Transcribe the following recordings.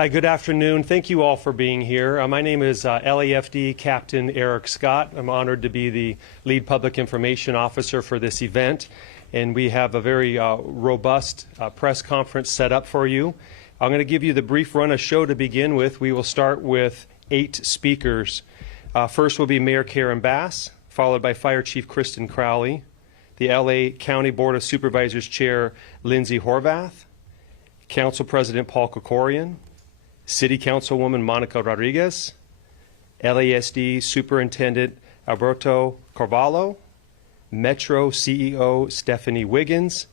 Hi, good afternoon. Thank you all for being here. My name is LAFD Captain Eric Scott. I'm honored to be the lead public information officer for this event, and we have a very robust press conference set up for you. I'm going to give you the brief run of show to begin with. We will start with 8 speakers. First will be Mayor Karen Bass, followed by Fire Chief Kristen Crowley, the LA County Board of Supervisors Chair Lindsay Horvath, Council President Paul Krikorian, City Councilwoman Monica Rodriguez, LASD Superintendent Alberto Carvalho, Metro CEO Stephanie Wiggins,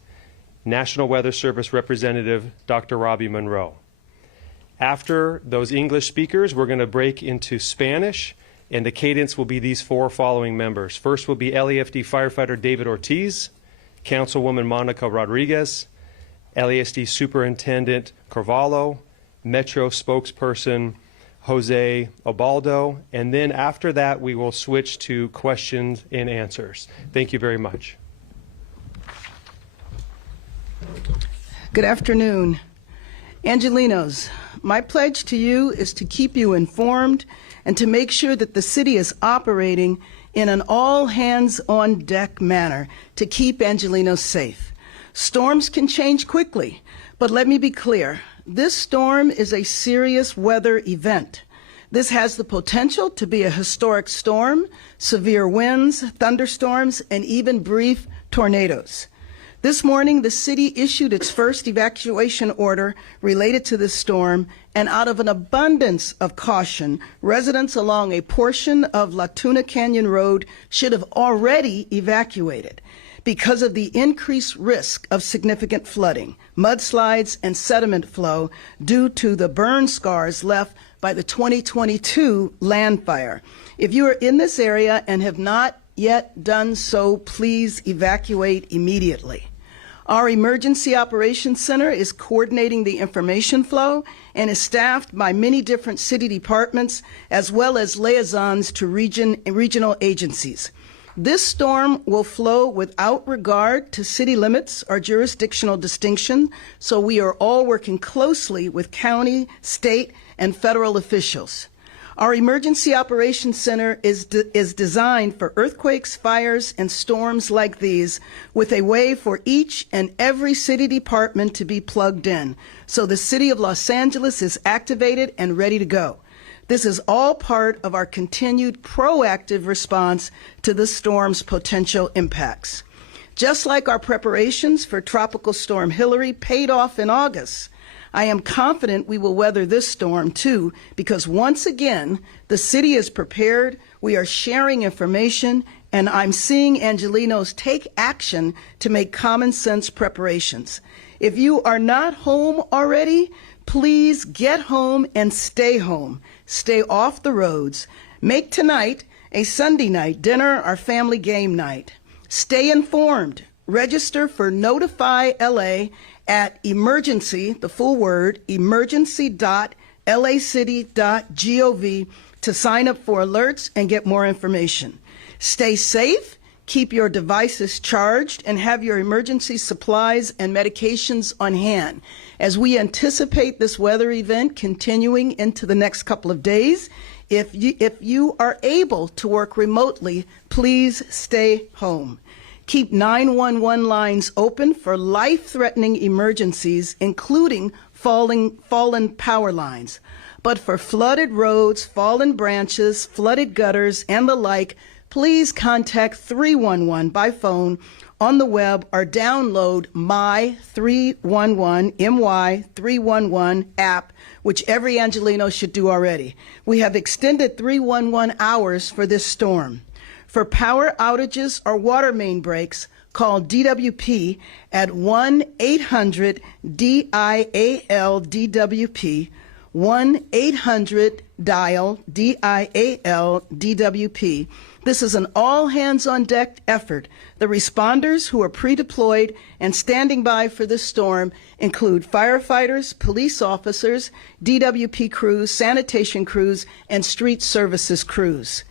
National Weather Service Representative Dr. Robbie Monroe. After those English speakers, we're going to break into Spanish, and the cadence will be these 4 following members. First will be LAFD firefighter David Ortiz, Councilwoman Monica Rodriguez, LASD Superintendent Carvalho, Metro spokesperson Jose Obaldo, and then after that we will switch to questions and answers. Thank you very much. Good afternoon. Angelenos, my pledge to you is to keep you informed and to make sure that the city is operating in an all-hands-on-deck manner to keep Angelenos safe. Storms can change quickly, but let me be clear. This storm is a serious weather event. This has the potential to be a historic storm, severe winds, thunderstorms, and even brief tornadoes. This morning, the city issued its first evacuation order related to this storm, and out of an abundance of caution, residents along a portion of La Tuna Canyon Road should have already evacuated because of the increased risk of significant flooding, mudslides, and sediment flow due to the burn scars left by the 2022 land fire. If you are in this area and have not yet done so, please evacuate immediately. Our Emergency Operations Center is coordinating the information flow and is staffed by many different city departments as well as liaisons to regional agencies. This storm will flow without regard to city limits or jurisdictional distinction, so we are all working closely with county, state, and federal officials. Our Emergency Operations Center is designed for earthquakes, fires, and storms like these, with a way for each and every city department to be plugged in, so the City of Los Angeles is activated and ready to go. This is all part of our continued proactive response to the storm's potential impacts. Just like our preparations for Tropical Storm Hilary paid off in August, I am confident we will weather this storm too, because once again, the city is prepared, we are sharing information, and I'm seeing Angelenos take action to make common sense preparations. If you are not home already, please get home and stay home. Stay off the roads. Make tonight a Sunday night dinner or family game night. Stay informed. Register for Notify LA at emergency, the full word, emergency.lacity.gov to sign up for alerts and get more information. Stay safe. Keep your devices charged and have your emergency supplies and medications on hand. As we anticipate this weather event continuing into the next couple of days, if you are able to work remotely, please stay home. Keep 911 lines open for life-threatening emergencies, including fallen power lines. But for flooded roads, fallen branches, flooded gutters, and the like, please contact 311 by phone, on the web, or download My 311 app, which every Angeleno should do already. We have extended 311 hours for this storm. For power outages or water main breaks, call DWP at 1-800-DIAL-DWP, 1-800-DIAL-DWP. This is an all-hands-on-deck effort. The responders who are pre-deployed and standing by for this storm include firefighters, police officers, DWP crews, sanitation crews, and street services crews.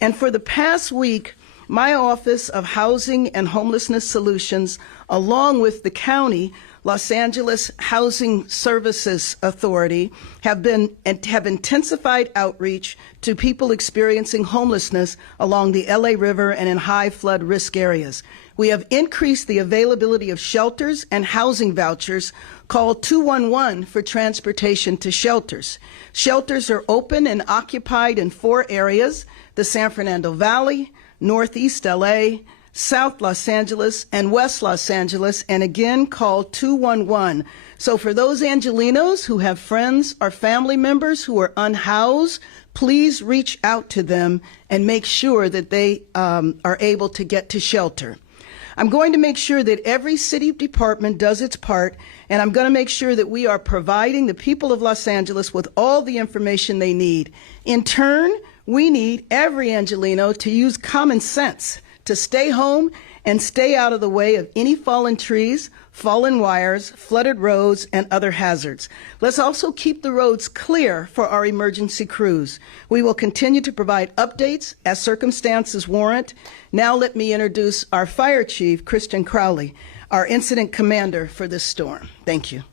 And for the past week, my Office of Housing and Homelessness Solutions, along with the county, Los Angeles Housing Services Authority have intensified outreach to people experiencing homelessness along the LA River and in high flood risk areas. We have increased the availability of shelters and housing vouchers. Call 211 for transportation to shelters. Shelters are open and occupied in 4 areas: the San Fernando Valley, Northeast LA, South Los Angeles, and West Los Angeles, and again, call 211. So for those Angelenos who have friends or family members who are unhoused, please reach out to them and make sure that they are able to get to shelter. I'm going to make sure that every city department does its part, and I'm going to make sure that we are providing the people of Los Angeles with all the information they need. In turn, we need every Angeleno to use common sense, to stay home and stay out of the way of any fallen trees, fallen wires, flooded roads, and other hazards. Let's also keep the roads clear for our emergency crews. We will continue to provide updates as circumstances warrant. Now let me introduce our Fire Chief, Christian Crowley, our incident commander for this storm. Thank you.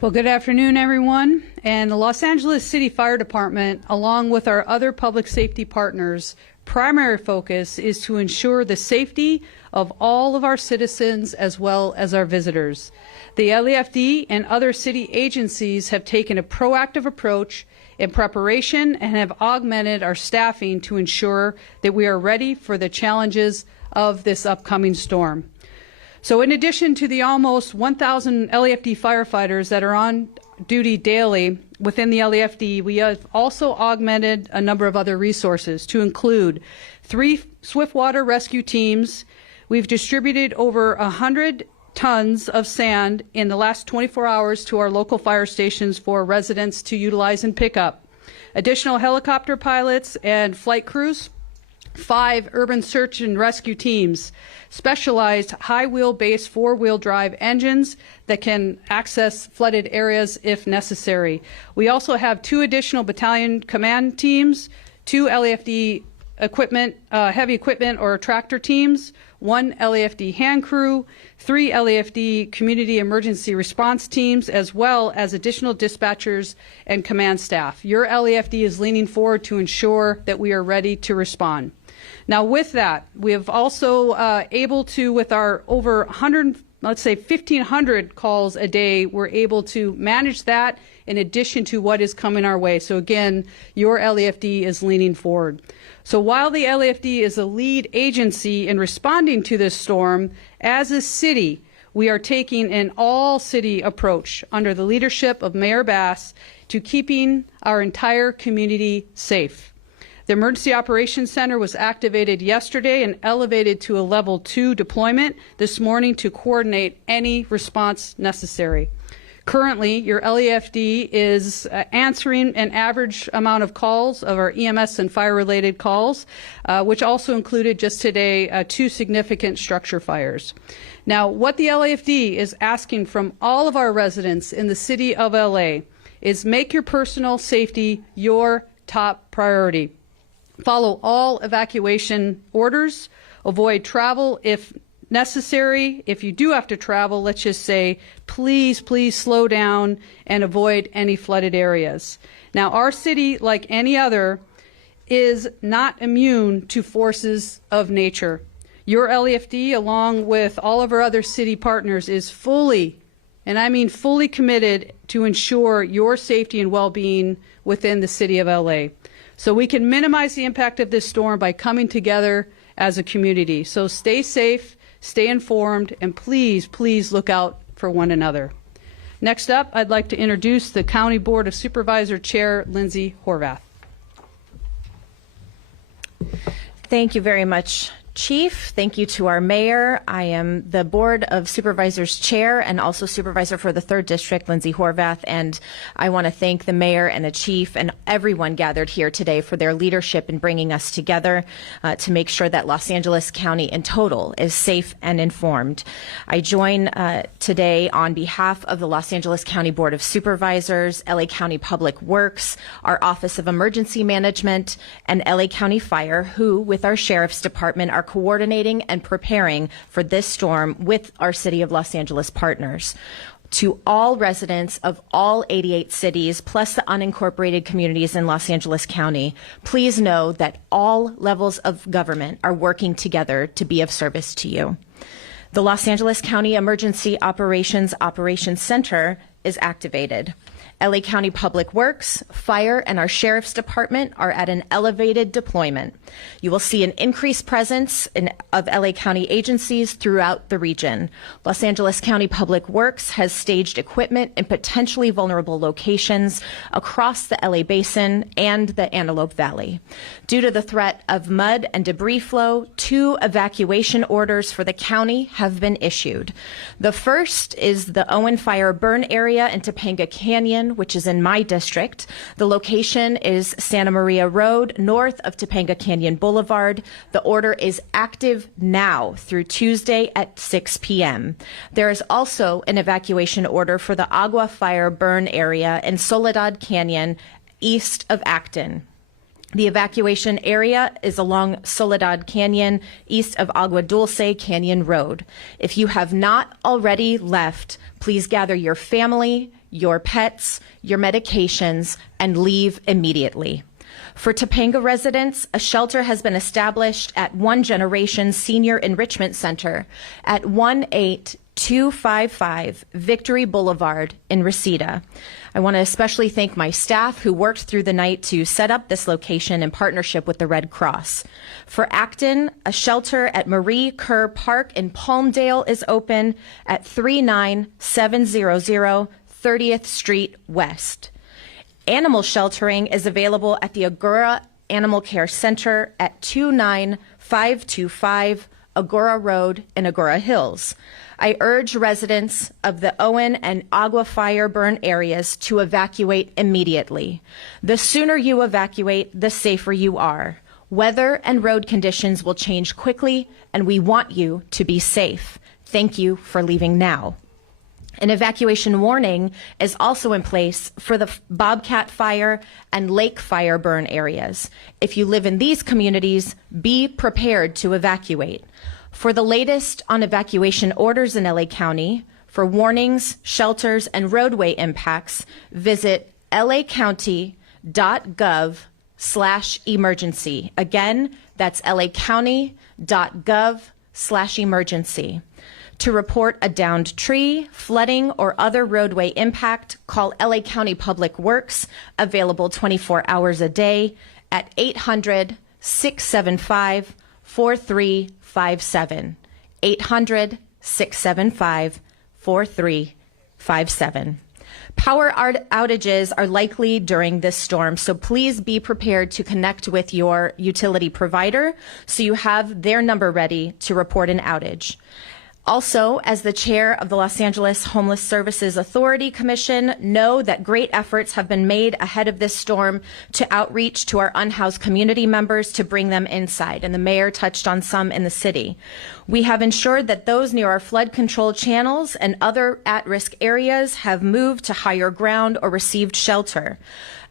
Well, good afternoon, everyone. And the Los Angeles City Fire Department, along with our other public safety partners, primary focus is to ensure the safety of all of our citizens as well as our visitors. The LAFD and other city agencies have taken a proactive approach in preparation and have augmented our staffing to ensure that we are ready for the challenges of this upcoming storm. So in addition to the almost 1,000 LAFD firefighters that are on duty daily within the LAFD, we have also augmented a number of other resources to include 3 swiftwater rescue teams. We've distributed over 100 tons of sand in the last 24 hours to our local fire stations for residents to utilize and pick up. Additional helicopter pilots and flight crews, 5 urban search and rescue teams, specialized high-wheel-based 4-wheel drive engines that can access flooded areas if necessary. We also have 2 additional battalion command teams, 2 LAFD equipment, heavy equipment or tractor teams, 1 LAFD hand crew, 3 LAFD community emergency response teams, as well as additional dispatchers and command staff. Your LAFD is leaning forward to ensure that we are ready to respond. Now, with that, we have also able to, with our over 100, let's say 1,500 calls a day, we're able to manage that in addition to what is coming our way. So again, your LAFD is leaning forward. So while the LAFD is a lead agency in responding to this storm, as a city, we are taking an all-city approach under the leadership of Mayor Bass to keeping our entire community safe. The Emergency Operations Center was activated yesterday and elevated to a level 2 deployment this morning to coordinate any response necessary. Currently, your LAFD is answering an average amount of calls of our EMS and fire-related calls, which also included just today 2 significant structure fires. Now, what the LAFD is asking from all of our residents in the city of LA is make your personal safety your top priority. Follow all evacuation orders. Avoid travel if necessary. If you do have to travel, let's just say, please slow down and avoid any flooded areas. Now, our city, like any other, is not immune to forces of nature. Your LAFD, along with all of our other city partners, is fully, and I mean fully committed to ensure your safety and well-being within the city of LA. So we can minimize the impact of this storm by coming together as a community. So stay safe, stay informed, and please look out for one another. Next up, I'd like to introduce the County Board of Supervisors Chair, Lindsay Horvath. Thank you very much, Chief. Thank you to our mayor. I am the Board of Supervisors Chair and also Supervisor for the 3rd District, Lindsay Horvath, and I want to thank the mayor and the chief and everyone gathered here today for their leadership in bringing us together to make sure that Los Angeles County in total is safe and informed. I join today on behalf of the Los Angeles County Board of Supervisors, LA County Public Works, our Office of Emergency Management, and LA County Fire, who, with our Sheriff's Department, are coordinating and preparing for this storm with our City of Los Angeles partners. To all residents of all 88 cities, plus the unincorporated communities in Los Angeles County, please know that all levels of government are working together to be of service to you. The Los Angeles County Emergency Operations Center is activated. LA County Public Works, Fire, and our Sheriff's Department are at an elevated deployment. You will see an increased presence of LA County agencies throughout the region. Los Angeles County Public Works has staged equipment in potentially vulnerable locations across the LA Basin and the Antelope Valley. Due to the threat of mud and debris flow, 2 evacuation orders for the county have been issued. The first is the Owen Fire burn area in Topanga Canyon, which is in my district. The location is Santa Maria Road, north of Topanga Canyon Boulevard. The order is active now through Tuesday at 6 p.m. There is also an evacuation order for the Agua Fire burn area in Soledad Canyon, east of Acton. The evacuation area is along Soledad Canyon, east of Agua Dulce Canyon Road. If you have not already left, please gather your family, your pets, your medications, and leave immediately. For Topanga residents, a shelter has been established at One Generation Senior Enrichment Center at 18255 Victory Boulevard in Reseda. I want to especially thank my staff who worked through the night to set up this location in partnership with the Red Cross. For Acton, a shelter at Marie Kerr Park in Palmdale is open at 39700 30th Street West. Animal sheltering is available at the Agora Animal Care Center at 29525 Agora Road in Agora Hills. I urge residents of the Owen and Agua Fire burn areas to evacuate immediately. The sooner you evacuate, the safer you are. Weather and road conditions will change quickly, and we want you to be safe. Thank you for leaving now. An evacuation warning is also in place for the Bobcat Fire and Lake Fire burn areas. If you live in these communities, be prepared to evacuate. For the latest on evacuation orders in LA County, for warnings, shelters, and roadway impacts, visit lacounty.gov/emergency. Again, that's lacounty.gov/emergency. To report a downed tree, flooding, or other roadway impact, call LA County Public Works, available 24 hours a day at 800-675-4357. 800-675-4357. Power outages are likely during this storm, so please be prepared to connect with your utility provider so you have their number ready to report an outage. Also, as the chair of the Los Angeles Homeless Services Authority Commission, know that great efforts have been made ahead of this storm to outreach to our unhoused community members to bring them inside, and the mayor touched on some in the city. We have ensured that those near our flood control channels and other at-risk areas have moved to higher ground or received shelter.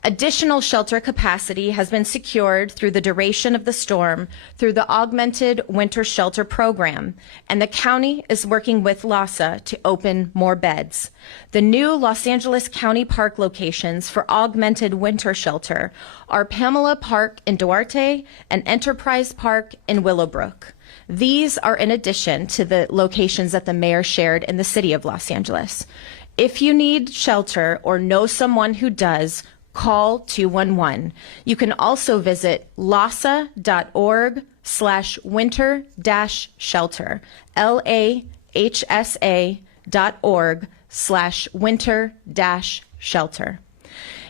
Additional shelter capacity has been secured through the duration of the storm through the Augmented Winter Shelter Program, and the county is working with LAHSA to open more beds. The new Los Angeles County Park locations for Augmented Winter Shelter are Pamela Park in Duarte and Enterprise Park in Willowbrook. These are in addition to the locations that the mayor shared in the city of Los Angeles. If you need shelter or know someone who does, call 211. You can also visit LAHSA.org/winter-shelter, LAHSA.org/winter-shelter.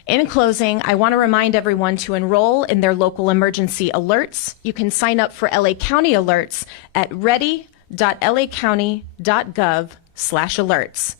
In closing, I want to remind everyone to enroll in their local emergency alerts. You can sign up for LA County alerts at ready.lacounty.gov/alerts.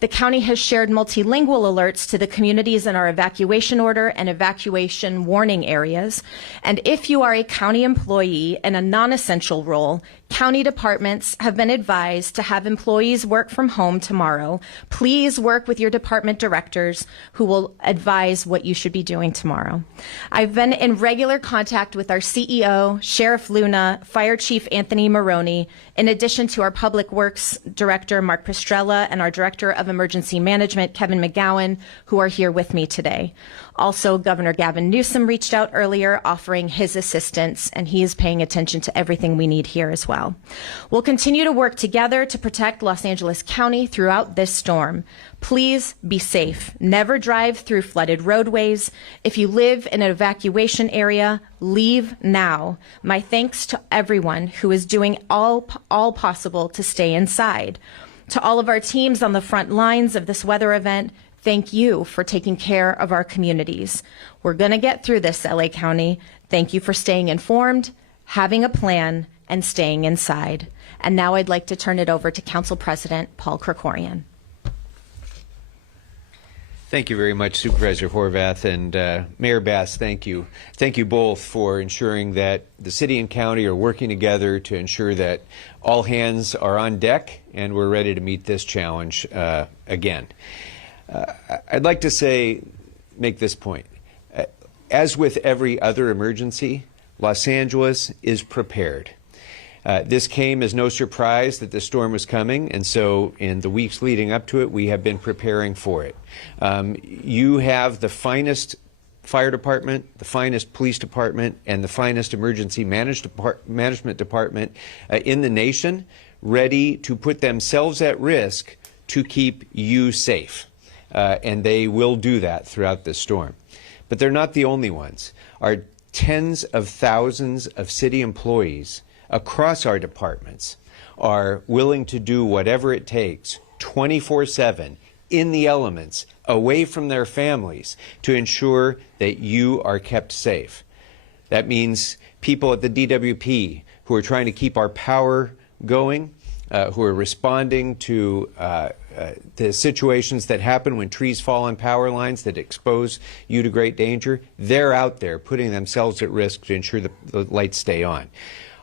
The county has shared multilingual alerts to the communities in our evacuation order and evacuation warning areas. And if you are a county employee in a non-essential role, county departments have been advised to have employees work from home tomorrow. Please work with your department directors who will advise what you should be doing tomorrow. I've been in regular contact with our CEO, Sheriff Luna, Fire Chief Anthony Maroney, in addition to our Public Works Director, Mark Pestrella, and our Director of Emergency Management, Kevin McGowan, who are here with me today. Also, Governor Gavin Newsom reached out earlier offering his assistance, and he is paying attention to everything we need here as well. We'll continue to work together to protect Los Angeles County throughout this storm. Please be safe. Never drive through flooded roadways. If you live in an evacuation area, leave now. My thanks to everyone who is doing all possible to stay inside. To all of our teams on the front lines of this weather event, thank you for taking care of our communities. We're going to get through this, LA County. Thank you for staying informed, having a plan, and staying inside. And now I'd like to turn it over to Council President Paul Krikorian. Thank you very much, Supervisor Horvath, and Mayor Bass, thank you. Thank you both for ensuring that the city and county are working together to ensure that all hands are on deck and we're ready to meet this challenge again. I'd like to make this point. As with every other emergency, Los Angeles is prepared. This came as no surprise that the storm was coming, and so in the weeks leading up to it, we have been preparing for it. You have the finest fire department, the finest police department, and the finest emergency management department in the nation, ready to put themselves at risk to keep you safe. And they will do that throughout this storm. But they're not the only ones. Our tens of thousands of city employees across our departments are willing to do whatever it takes 24/7 in the elements, away from their families, to ensure that you are kept safe. That means people at the DWP who are trying to keep our power going, who are responding to the situations that happen when trees fall on power lines that expose you to great danger. They're out there putting themselves at risk to ensure the lights stay on.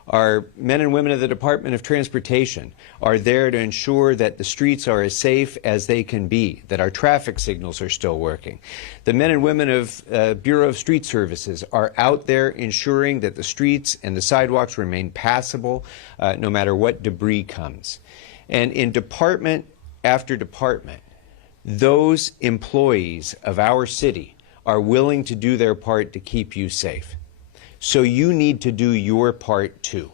Our men and women of the Department of Transportation are there to ensure that the streets are as safe as they can be, that our traffic signals are still working. The men and women of Bureau of Street Services are out there ensuring that the streets and the sidewalks remain passable no matter what debris comes. And in department after department, those employees of our city are willing to do their part to keep you safe. So you need to do your part too.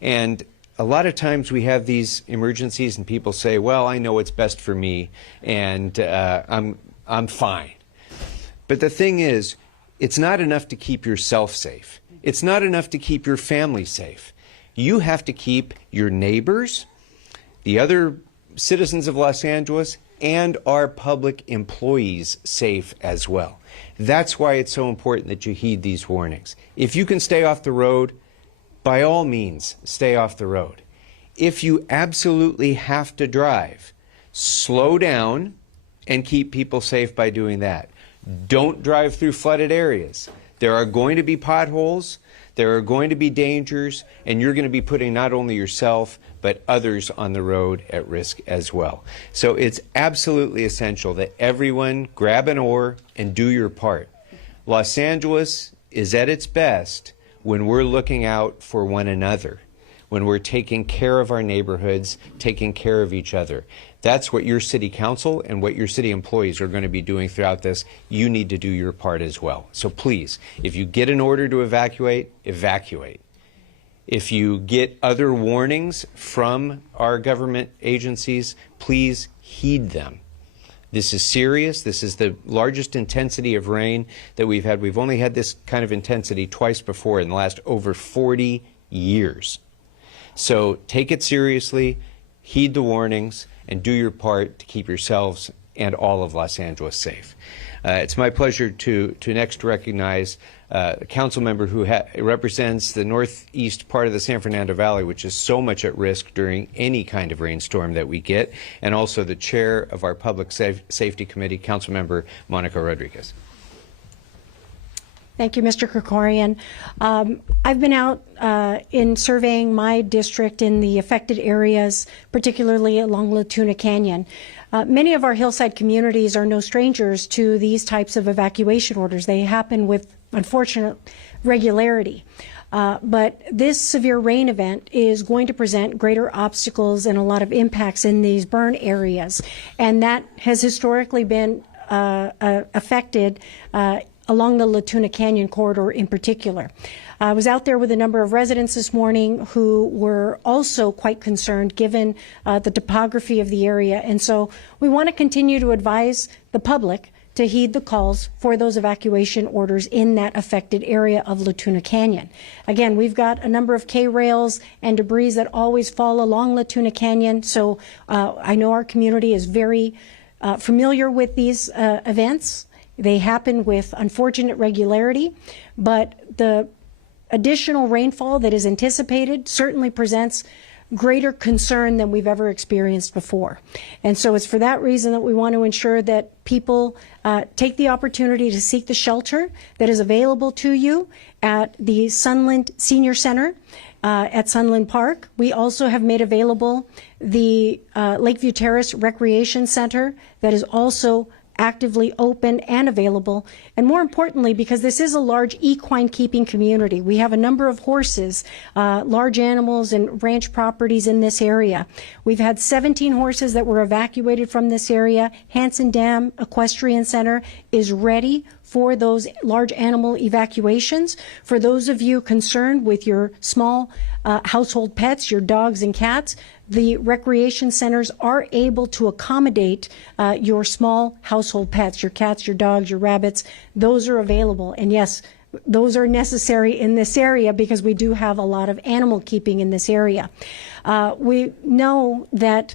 And a lot of times we have these emergencies and people say, well, I know what's best for me and I'm fine. But the thing is, it's not enough to keep yourself safe. It's not enough to keep your family safe. You have to keep your neighbors, the other citizens of Los Angeles, and our public employees safe as well. That's why it's so important that you heed these warnings. If you can stay off the road, by all means, stay off the road. If you absolutely have to drive, slow down and keep people safe by doing that. Don't drive through flooded areas. There are going to be potholes, there are going to be dangers, and you're going to be putting not only yourself, but others on the road at risk as well. So it's absolutely essential that everyone grab an oar and do your part. Los Angeles is at its best when we're looking out for one another, when we're taking care of our neighborhoods, taking care of each other. That's what your city council and what your city employees are going to be doing throughout this. You need to do your part as well. So please, if you get an order to evacuate, evacuate. If you get other warnings from our government agencies, please heed them. This is serious. This is the largest intensity of rain that we've had. We've only had this kind of intensity twice before in the last over 40 years. So take it seriously, heed the warnings, and do your part to keep yourselves and all of Los Angeles safe. It's my pleasure to next recognize council member who represents the northeast part of the San Fernando Valley, which is so much at risk during any kind of rainstorm that we get, and also the chair of our Public Safety Committee, Council Member Monica Rodriguez. Thank you, Mr. Krikorian. I've been out in surveying my district in the affected areas, particularly along La Tuna Canyon. Many of our hillside communities are no strangers to these types of evacuation orders. They happen with unfortunate regularity. But this severe rain event is going to present greater obstacles and a lot of impacts in these burn areas. And that has historically been affected along the La Tuna Canyon corridor in particular. I was out there with a number of residents this morning who were also quite concerned given the topography of the area. And so we want to continue to advise the public to heed the calls for those evacuation orders in that affected area of La Tuna Canyon. Again, we've got a number of K-rails and debris that always fall along La Tuna Canyon. So I know our community is very familiar with these events. They happen with unfortunate regularity, but the additional rainfall that is anticipated certainly presents greater concern than we've ever experienced before. And so it's for that reason that we want to ensure that people take the opportunity to seek the shelter that is available to you at the Sunland Senior Center at Sunland Park. We also have made available the Lakeview Terrace Recreation Center that is also actively open and available. And more importantly, because this is a large equine keeping community, we have a number of horses, large animals and ranch properties in this area. We've had 17 horses that were evacuated from this area. Hanson Dam Equestrian Center is ready for those large animal evacuations. For those of you concerned with your small household pets, your dogs and cats, the recreation centers are able to accommodate your small household pets, your cats, your dogs, your rabbits. Those are available. And yes, those are necessary in this area because we do have a lot of animal keeping in this area. We know that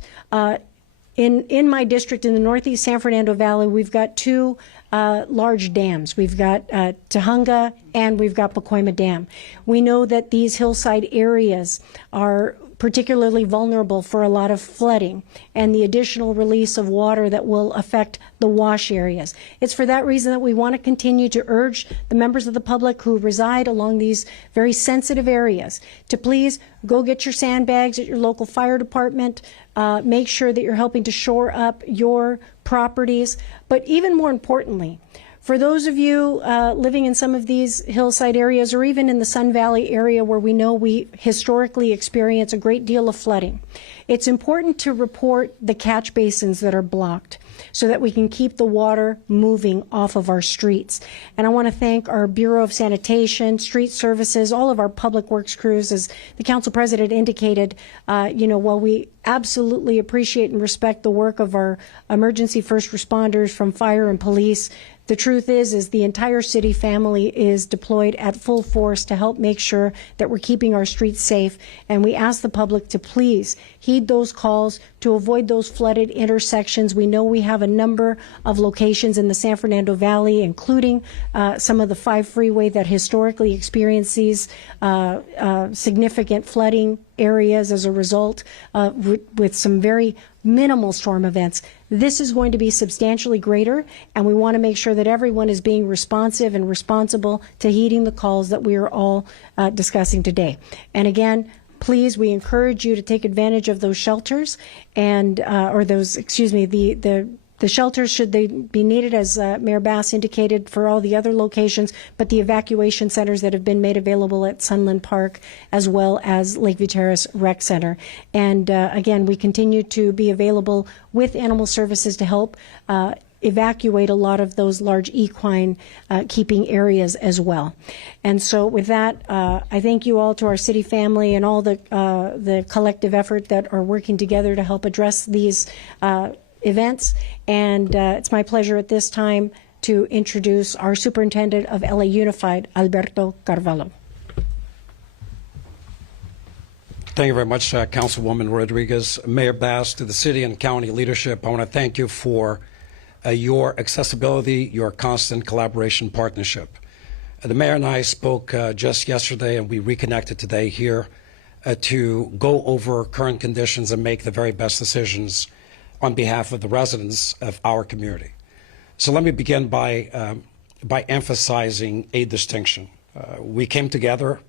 in my district in the northeast San Fernando Valley, we've got two large dams. We've got Tujunga and we've got Pacoima Dam. We know that these hillside areas are particularly vulnerable for a lot of flooding and the additional release of water that will affect the wash areas. It's for that reason that we want to continue to urge the members of the public who reside along these very sensitive areas to please go get your sandbags at your local fire department. Make sure that you're helping to shore up your properties. But even more importantly, for those of you living in some of these hillside areas or even in the Sun Valley area where we know we historically experience a great deal of flooding, it's important to report the catch basins that are blocked so that we can keep the water moving off of our streets. And I want to thank our Bureau of Sanitation, Street Services, all of our public works crews. As the council president indicated, while we absolutely appreciate and respect the work of our emergency first responders from fire and police, the truth is the entire city family is deployed at full force to help make sure that we're keeping our streets safe. And we ask the public to please heed those calls to avoid those flooded intersections. We know we have a number of locations in the San Fernando Valley, including some of the 5 freeway that historically experience these significant flooding areas as a result with some very minimal storm events. This is going to be substantially greater, and we want to make sure that everyone is being responsive and responsible to heeding the calls that we are all discussing today. And again, please, we encourage you to take advantage of those shelters and, the shelters, should they be needed, as Mayor Bass indicated, for all the other locations, but the evacuation centers that have been made available at Sunland Park as well as Lakeview Terrace Rec Center. And again, we continue to be available with animal services to help evacuate a lot of those large equine keeping areas as well. And so with that, I thank you all to our city family and all the collective effort that are working together to help address these events. And it's my pleasure at this time to introduce our Superintendent of LA Unified, Alberto Carvalho. Thank you very much, Councilwoman Rodriguez. Mayor Bass, to the city and county leadership, I want to thank you for your accessibility, your constant collaboration partnership. The mayor and I spoke just yesterday, and we reconnected today here to go over current conditions and make the very best decisions on behalf of the residents of our community. So let me begin by emphasizing a distinction. We came together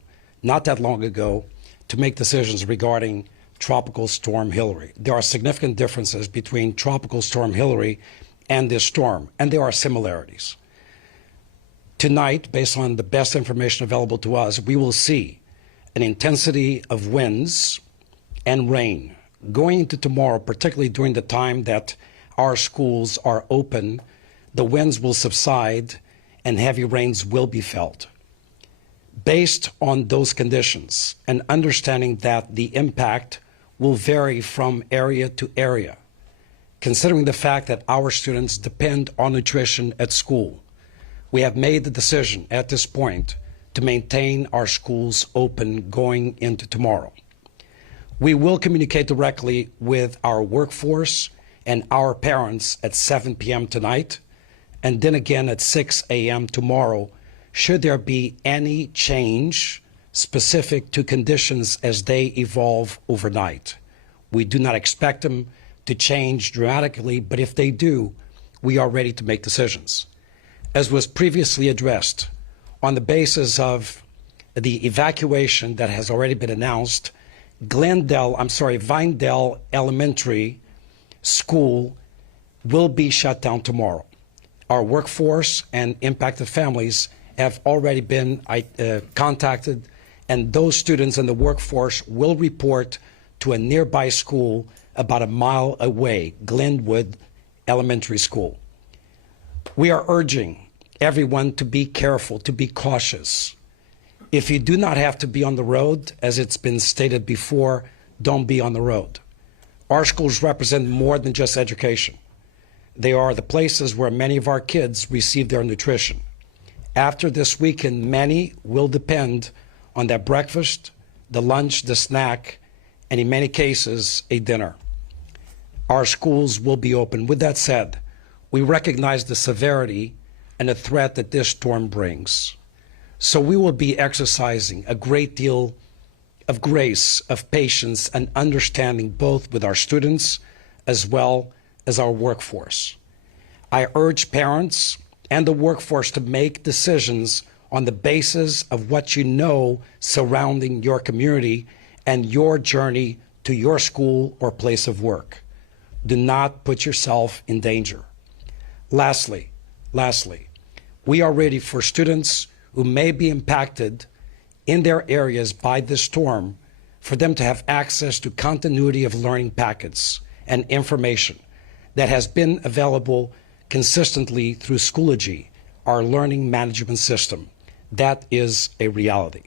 not that long ago to make decisions regarding Tropical Storm Hilary. There are significant differences between Tropical Storm Hilary and this storm, and there are similarities. Tonight, based on the best information available to us, we will see an intensity of winds and rain going into tomorrow, particularly during the time that our schools are open. The winds will subside and heavy rains will be felt. Based on those conditions and understanding that the impact will vary from area to area, considering the fact that our students depend on nutrition at school, we have made the decision at this point to maintain our schools open going into tomorrow. We will communicate directly with our workforce and our parents at 7 p.m. tonight, and then again at 6 a.m. tomorrow, should there be any change specific to conditions as they evolve overnight. We do not expect them to change dramatically, but if they do, we are ready to make decisions. As was previously addressed, on the basis of the evacuation that has already been announced, Vinedale Elementary School will be shut down tomorrow. Our workforce and impacted families have already been contacted, and those students in the workforce will report to a nearby school about a mile away, Glenwood Elementary School. We are urging everyone to be careful, to be cautious. If you do not have to be on the road, as it's been stated before, don't be on the road. Our schools represent more than just education. They are the places where many of our kids receive their nutrition. After this weekend, many will depend on their breakfast, the lunch, the snack, and in many cases, a dinner. Our schools will be open. With that said, we recognize the severity and the threat that this storm brings. So we will be exercising a great deal of grace, of patience, and understanding both with our students as well as our workforce. I urge parents and the workforce to make decisions on the basis of what you know surrounding your community and your journey to your school or place of work. Do not put yourself in danger. Lastly, we are ready for students who may be impacted in their areas by this storm, for them to have access to continuity of learning packets and information that has been available consistently through Schoology, our learning management system. That is a reality.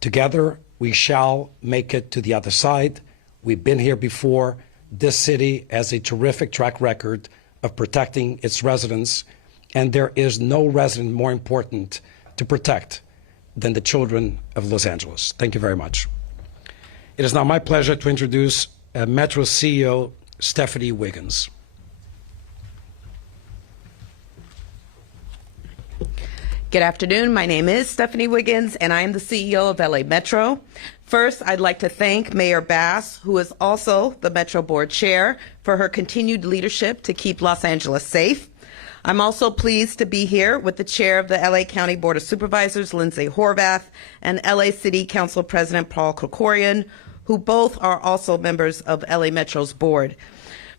Together, we shall make it to the other side. We've been here before. This city has a terrific track record of protecting its residents, and there is no resident more important to protect than the children of Los Angeles. Thank you very much. It is now my pleasure to introduce Metro CEO Stephanie Wiggins. Good afternoon. My name is Stephanie Wiggins, and I am the CEO of LA Metro. First, I'd like to thank Mayor Bass, who is also the Metro Board Chair, for her continued leadership to keep Los Angeles safe. I'm also pleased to be here with the Chair of the LA County Board of Supervisors, Lindsay Horvath, and LA City Council President Paul Krikorian, who both are also members of LA Metro's board.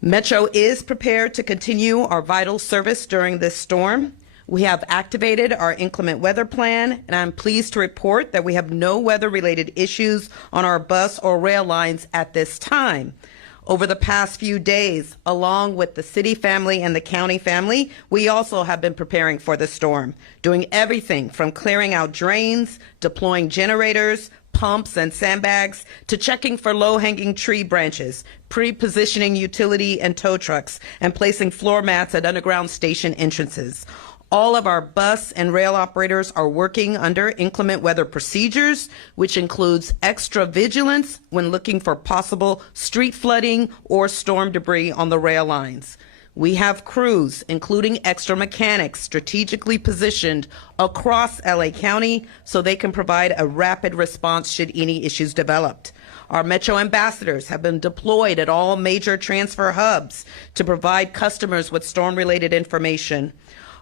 Metro is prepared to continue our vital service during this storm. We have activated our inclement weather plan, and I'm pleased to report that we have no weather-related issues on our bus or rail lines at this time. Over the past few days, along with the city family and the county family, we also have been preparing for the storm, doing everything from clearing out drains, deploying generators, pumps and sandbags, to checking for low-hanging tree branches, pre-positioning utility and tow trucks, and placing floor mats at underground station entrances. All of our bus and rail operators are working under inclement weather procedures, which includes extra vigilance when looking for possible street flooding or storm debris on the rail lines. We have crews, including extra mechanics, strategically positioned across LA County so they can provide a rapid response should any issues develop. Our Metro ambassadors have been deployed at all major transfer hubs to provide customers with storm-related information.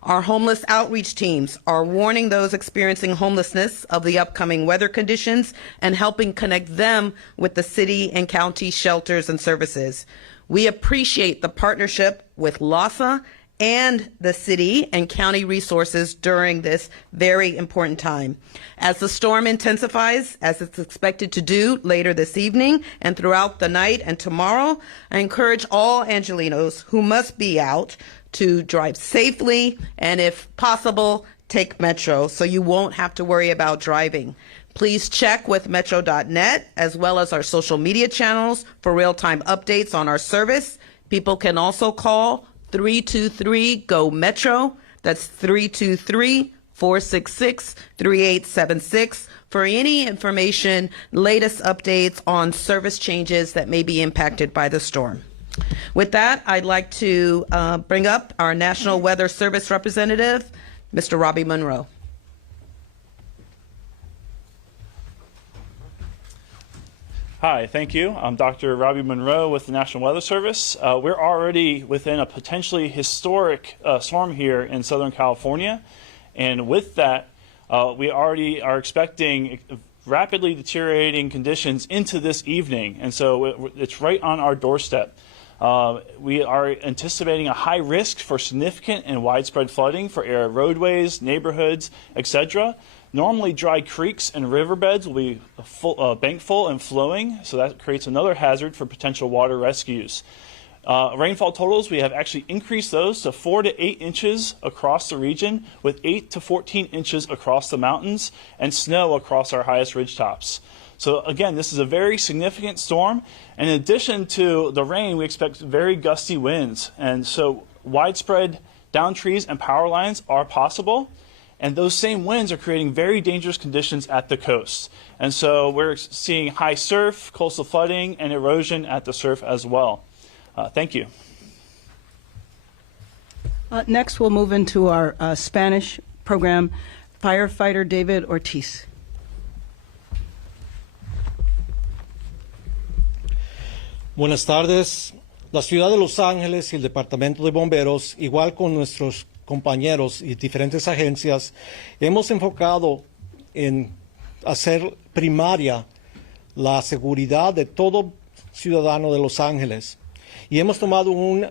Our homeless outreach teams are warning those experiencing homelessness of the upcoming weather conditions and helping connect them with the city and county shelters and services. We appreciate the partnership with LAHSA and the city and county resources during this very important time. As the storm intensifies, as it's expected to do later this evening and throughout the night and tomorrow, I encourage all Angelenos who must be out to drive safely and, if possible, take Metro so you won't have to worry about driving. Please check with metro.net as well as our social media channels for real-time updates on our service. People can also call 323-GO-METRO. That's 323-466-3876 for any information, latest updates on service changes that may be impacted by the storm. With that, I'd like to bring up our National Weather Service representative, Mr. Robbie Monroe. Hi, thank you. I'm Dr. Robbie Monroe with the National Weather Service. We're already within a potentially historic storm here in Southern California. And with that, we already are expecting rapidly deteriorating conditions into this evening. And so it's right on our doorstep. We are anticipating a high risk for significant and widespread flooding for roadways, neighborhoods, etc. Normally, dry creeks and riverbeds will be bank full and flowing, so that creates another hazard for potential water rescues. Rainfall totals, we have actually increased those to 4 to 8 inches across the region, with 8 to 14 inches across the mountains, and snow across our highest ridgetops. So again, this is a very significant storm. And in addition to the rain, we expect very gusty winds. And so widespread down trees and power lines are possible. And those same winds are creating very dangerous conditions at the coast. And so we're seeing high surf, coastal flooding, and erosion at the surf as well. Thank you. Next, we'll move into our Spanish program, firefighter David Ortiz. Buenas tardes. La ciudad de Los Ángeles y el Departamento de Bomberos, igual con nuestros compañeros y diferentes agencias, hemos enfocado en hacer primaria la seguridad de todo ciudadano de Los Ángeles. Y hemos tomado un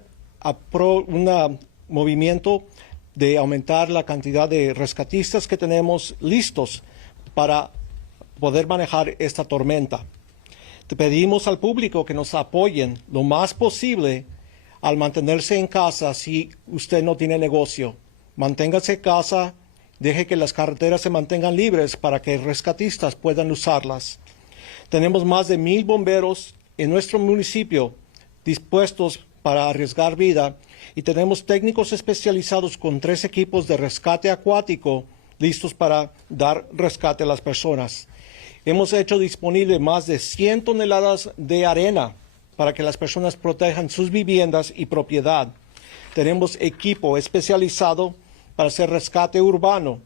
movimiento de aumentar la cantidad de rescatistas que tenemos listos para poder manejar esta tormenta. Te pedimos al público que nos apoyen lo más posible al mantenerse en casa si usted no tiene negocio. Manténgase en casa, deje que las carreteras se mantengan libres para que rescatistas puedan usarlas. Tenemos más de 1,000 bomberos en nuestro municipio dispuestos para arriesgar vida y tenemos técnicos especializados con 3 equipos de rescate acuático listos para dar rescate a las personas. Hemos hecho disponible más de 100 toneladas de arena para que las personas protejan sus viviendas y propiedad. Tenemos equipo especializado para hacer rescate urbano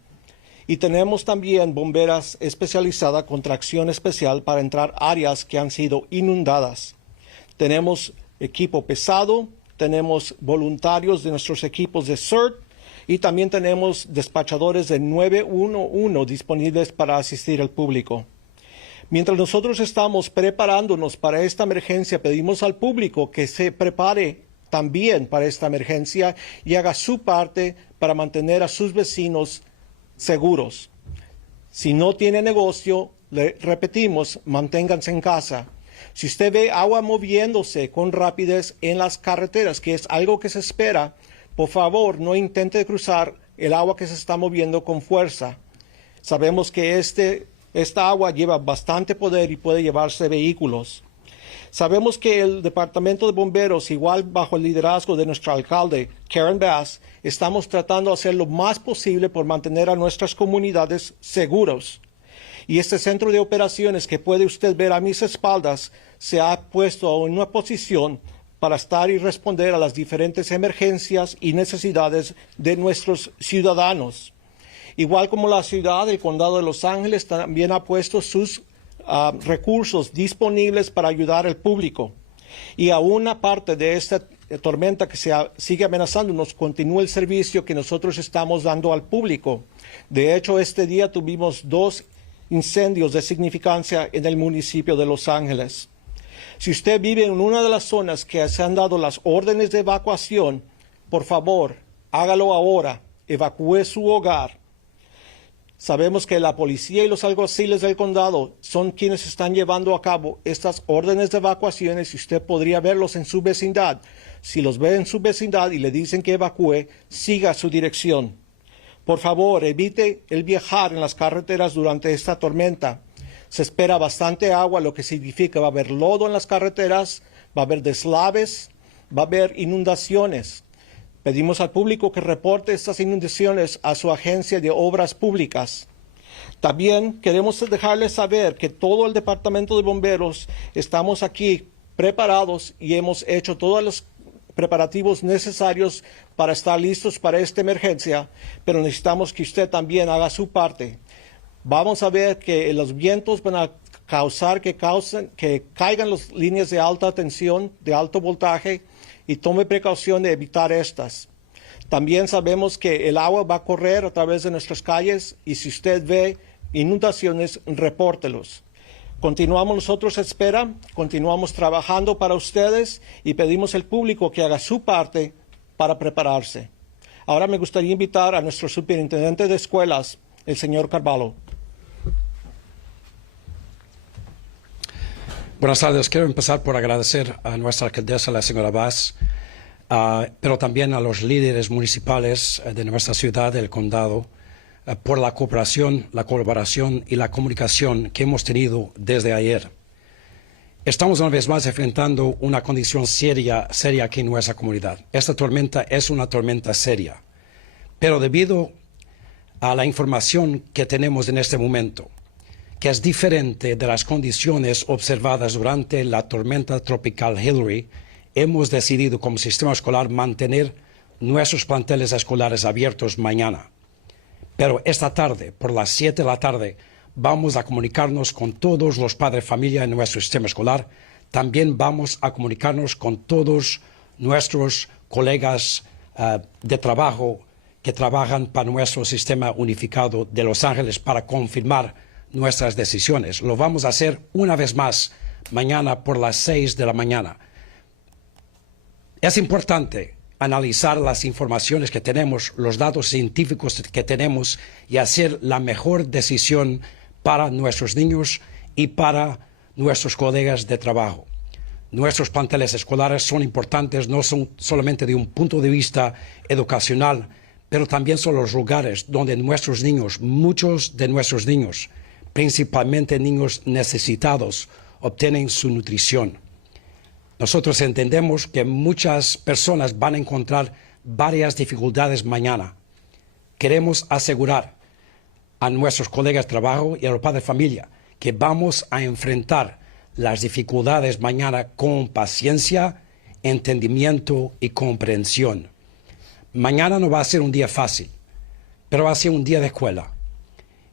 y tenemos también bomberas especializadas con tracción especial para entrar a áreas que han sido inundadas. Tenemos equipo pesado, tenemos voluntarios de nuestros equipos de CERT y también tenemos despachadores de 911 disponibles para asistir al público. Mientras nosotros estamos preparándonos para esta emergencia, pedimos al público que se prepare también para esta emergencia y haga su parte para mantener a sus vecinos seguros. Si no tiene negocio, le repetimos, manténganse en casa. Si usted ve agua moviéndose con rapidez en las carreteras, que es algo que se espera, por favor, no intente cruzar el agua que se está moviendo con fuerza. Sabemos que esta agua lleva bastante poder y puede llevarse vehículos. Sabemos que el Departamento de Bomberos, igual bajo el liderazgo de nuestro alcalde, Karen Bass, estamos tratando de hacer lo más posible por mantener a nuestras comunidades seguros. Y este centro de operaciones que puede usted ver a mis espaldas se ha puesto en una posición para estar y responder a las diferentes emergencias y necesidades de nuestros ciudadanos. Igual como la ciudad, el condado de Los Ángeles también ha puesto sus recursos disponibles para ayudar al público. Y aún aparte de esta tormenta que sigue amenazándonos, continúa el servicio que nosotros estamos dando al público. De hecho, este día tuvimos 2 incendios de significancia en el municipio de Los Ángeles. Si usted vive en una de las zonas que se han dado las órdenes de evacuación, por favor, hágalo ahora, evacúe su hogar. Sabemos que la policía y los alguaciles del condado son quienes están llevando a cabo estas órdenes de evacuaciones y usted podría verlos en su vecindad. Si los ve en su vecindad y le dicen que evacúe, siga su dirección. Por favor, evite el viajar en las carreteras durante esta tormenta. Se espera bastante agua, lo que significa va a haber lodo en las carreteras, va a haber deslaves, va a haber inundaciones. Pedimos al público que reporte estas inundaciones a su agencia de obras públicas. También queremos dejarles saber que todo el Departamento de Bomberos estamos aquí preparados y hemos hecho todos los preparativos necesarios para estar listos para esta emergencia, pero necesitamos que usted también haga su parte. Vamos a ver que los vientos van a causar que caigan las líneas de alta tensión, de alto voltaje, y tome precaución de evitar estas. También sabemos que el agua va a correr a través de nuestras calles y si usted ve inundaciones, repórtelos. Continuamos nosotros a espera, continuamos trabajando para ustedes y pedimos al público que haga su parte para prepararse. Ahora me gustaría invitar a nuestro superintendente de escuelas, el señor Carvalho. Buenas tardes. Quiero empezar por agradecer a nuestra alcaldesa, la señora Bass, pero también a los líderes municipales de nuestra ciudad, del condado, por la cooperación, la colaboración y la comunicación que hemos tenido desde ayer. Estamos una vez más enfrentando una condición seria aquí en nuestra comunidad. Esta tormenta es una tormenta seria, pero debido a la información que tenemos en este momento, que es diferente de las condiciones observadas durante la tormenta tropical Hillary, hemos decidido como sistema escolar mantener nuestros planteles escolares abiertos mañana. Pero esta tarde, por las 7 de la tarde, vamos a comunicarnos con todos los padres de familia en nuestro sistema escolar. También vamos a comunicarnos con todos nuestros colegas de trabajo que trabajan para nuestro sistema unificado de Los Ángeles para confirmar nuestras decisiones. Lo vamos a hacer una vez más mañana por las 6 de la mañana. Es importante analizar las informaciones que tenemos, los datos científicos que tenemos y hacer la mejor decisión para nuestros niños y para nuestros colegas de trabajo. Nuestros planteles escolares son importantes, no son solamente de un punto de vista educacional, pero también son los lugares donde nuestros niños, muchos de nuestros niños, principalmente niños necesitados, obtienen su nutrición. Nosotros entendemos que muchas personas van a encontrar varias dificultades mañana. Queremos asegurar a nuestros colegas de trabajo y a los padres de familia que vamos a enfrentar las dificultades mañana con paciencia, entendimiento y comprensión. Mañana no va a ser un día fácil, pero va a ser un día de escuela.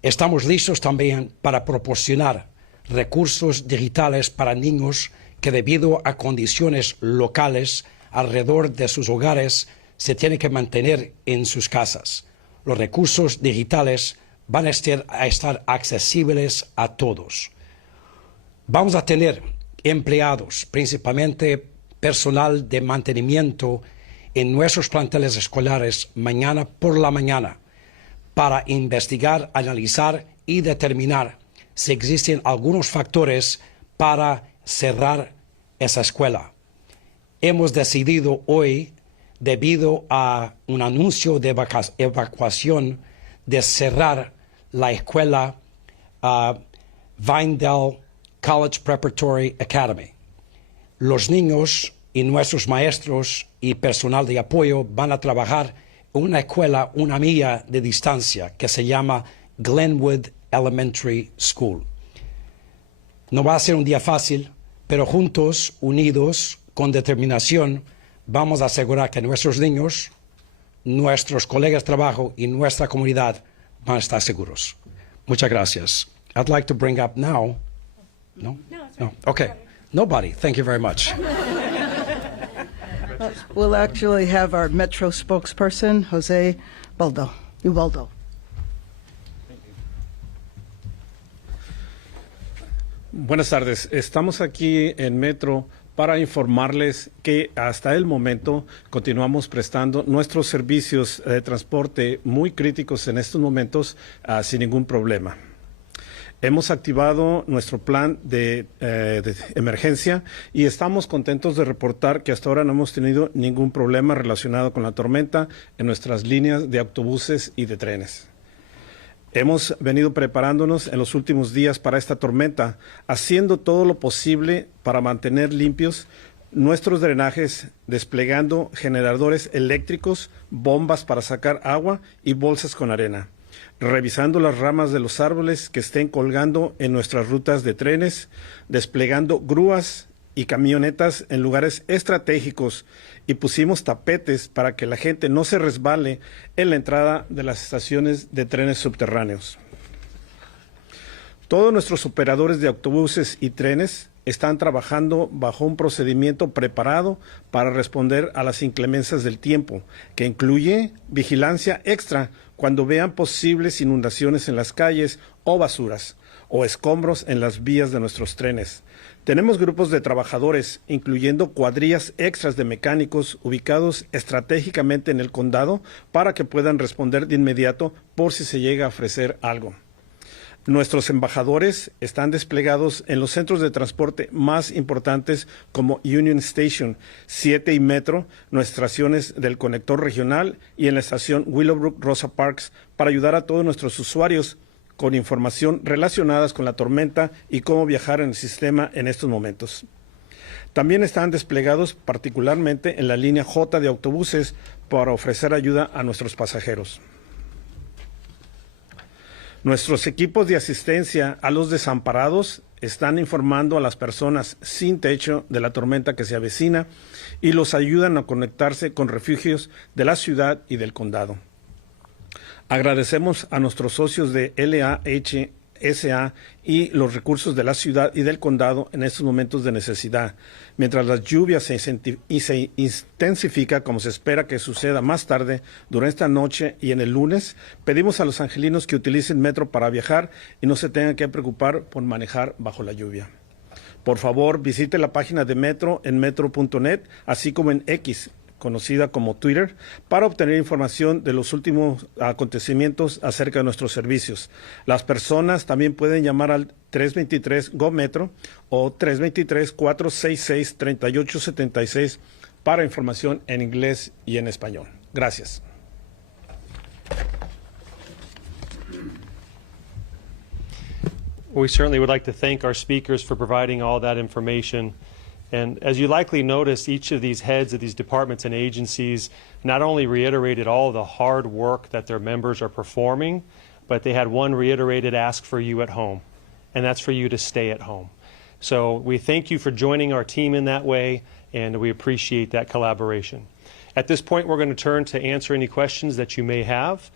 Estamos listos también para proporcionar recursos digitales para niños que debido a condiciones locales alrededor de sus hogares se tienen que mantener en sus casas. Los recursos digitales van a estar accesibles a todos. Vamos a tener empleados, principalmente personal de mantenimiento en nuestros planteles escolares mañana por la mañana, para investigar, analizar y determinar si existen algunos factores para cerrar esa escuela. Hemos decidido hoy, debido a un anuncio de evacuación, de cerrar la escuela Vinedale College Preparatory Academy. Los niños y nuestros maestros y personal de apoyo van a trabajar en una escuela 1 milla de distancia que se llama Glenwood Elementary School. No va a ser un día fácil, pero juntos, unidos, con determinación, vamos a asegurar que nuestros niños, nuestros colegas de trabajo y nuestra comunidad van a estar seguros. Muchas gracias. I'd like to bring up now. No? No. Okay. Nobody. Thank you very much. We'll actually have our Metro spokesperson, Jose Ubaldo. Buenas tardes. Estamos aquí en Metro para informarles que hasta el momento continuamos prestando nuestros servicios de transporte muy críticos en estos momentos sin ningún problema. Hemos activado nuestro plan de emergencia y estamos contentos de reportar que hasta ahora no hemos tenido ningún problema relacionado con la tormenta en nuestras líneas de autobuses y de trenes. Hemos venido preparándonos en los últimos días para esta tormenta, haciendo todo lo posible para mantener limpios nuestros drenajes, desplegando generadores eléctricos, bombas para sacar agua y bolsas con arena, revisando las ramas de los árboles que estén colgando en nuestras rutas de trenes, desplegando grúas y camionetas en lugares estratégicos y pusimos tapetes para que la gente no se resbale en la entrada de las estaciones de trenes subterráneos. Todos nuestros operadores de autobuses y trenes están trabajando bajo un procedimiento preparado para responder a las inclemencias del tiempo, que incluye vigilancia extra cuando vean posibles inundaciones en las calles o basuras o escombros en las vías de nuestros trenes. Tenemos grupos de trabajadores, incluyendo cuadrillas extras de mecánicos ubicados estratégicamente en el condado para que puedan responder de inmediato por si se llega a ofrecer algo. Nuestros embajadores están desplegados en los centros de transporte más importantes como Union Station, 7 y Metro, nuestras estaciones del conector regional y en la estación Willowbrook Rosa Parks para ayudar a todos nuestros usuarios con información relacionadas con la tormenta y cómo viajar en el sistema en estos momentos. También están desplegados particularmente en la línea J de autobuses para ofrecer ayuda a nuestros pasajeros. Nuestros equipos de asistencia a los desamparados están informando a las personas sin techo de la tormenta que se avecina y los ayudan a conectarse con refugios de la ciudad y del condado. Agradecemos a nuestros socios de LAHSA y los recursos de la ciudad y del condado en estos momentos de necesidad. Mientras las lluvias se intensifica, como se espera que suceda más tarde durante esta noche y en el lunes, pedimos a los angelinos que utilicen Metro para viajar y no se tengan que preocupar por manejar bajo la lluvia. Por favor, visite la página de Metro en metro.net, así como en X, conocida como Twitter, para obtener información de los últimos acontecimientos acerca de nuestros servicios. Las personas también pueden llamar al 323-GO-METRO o 323-466-3876 para información en inglés y en español. Gracias. We certainly would like to thank our speakers for providing all that information. And as you likely noticed, each of these heads of these departments and agencies not only reiterated all the hard work that their members are performing, but they had one reiterated ask for you at home, and that's for you to stay at home. So we thank you for joining our team in that way, and we appreciate that collaboration. At this point, we're going to turn to answer any questions that you may have.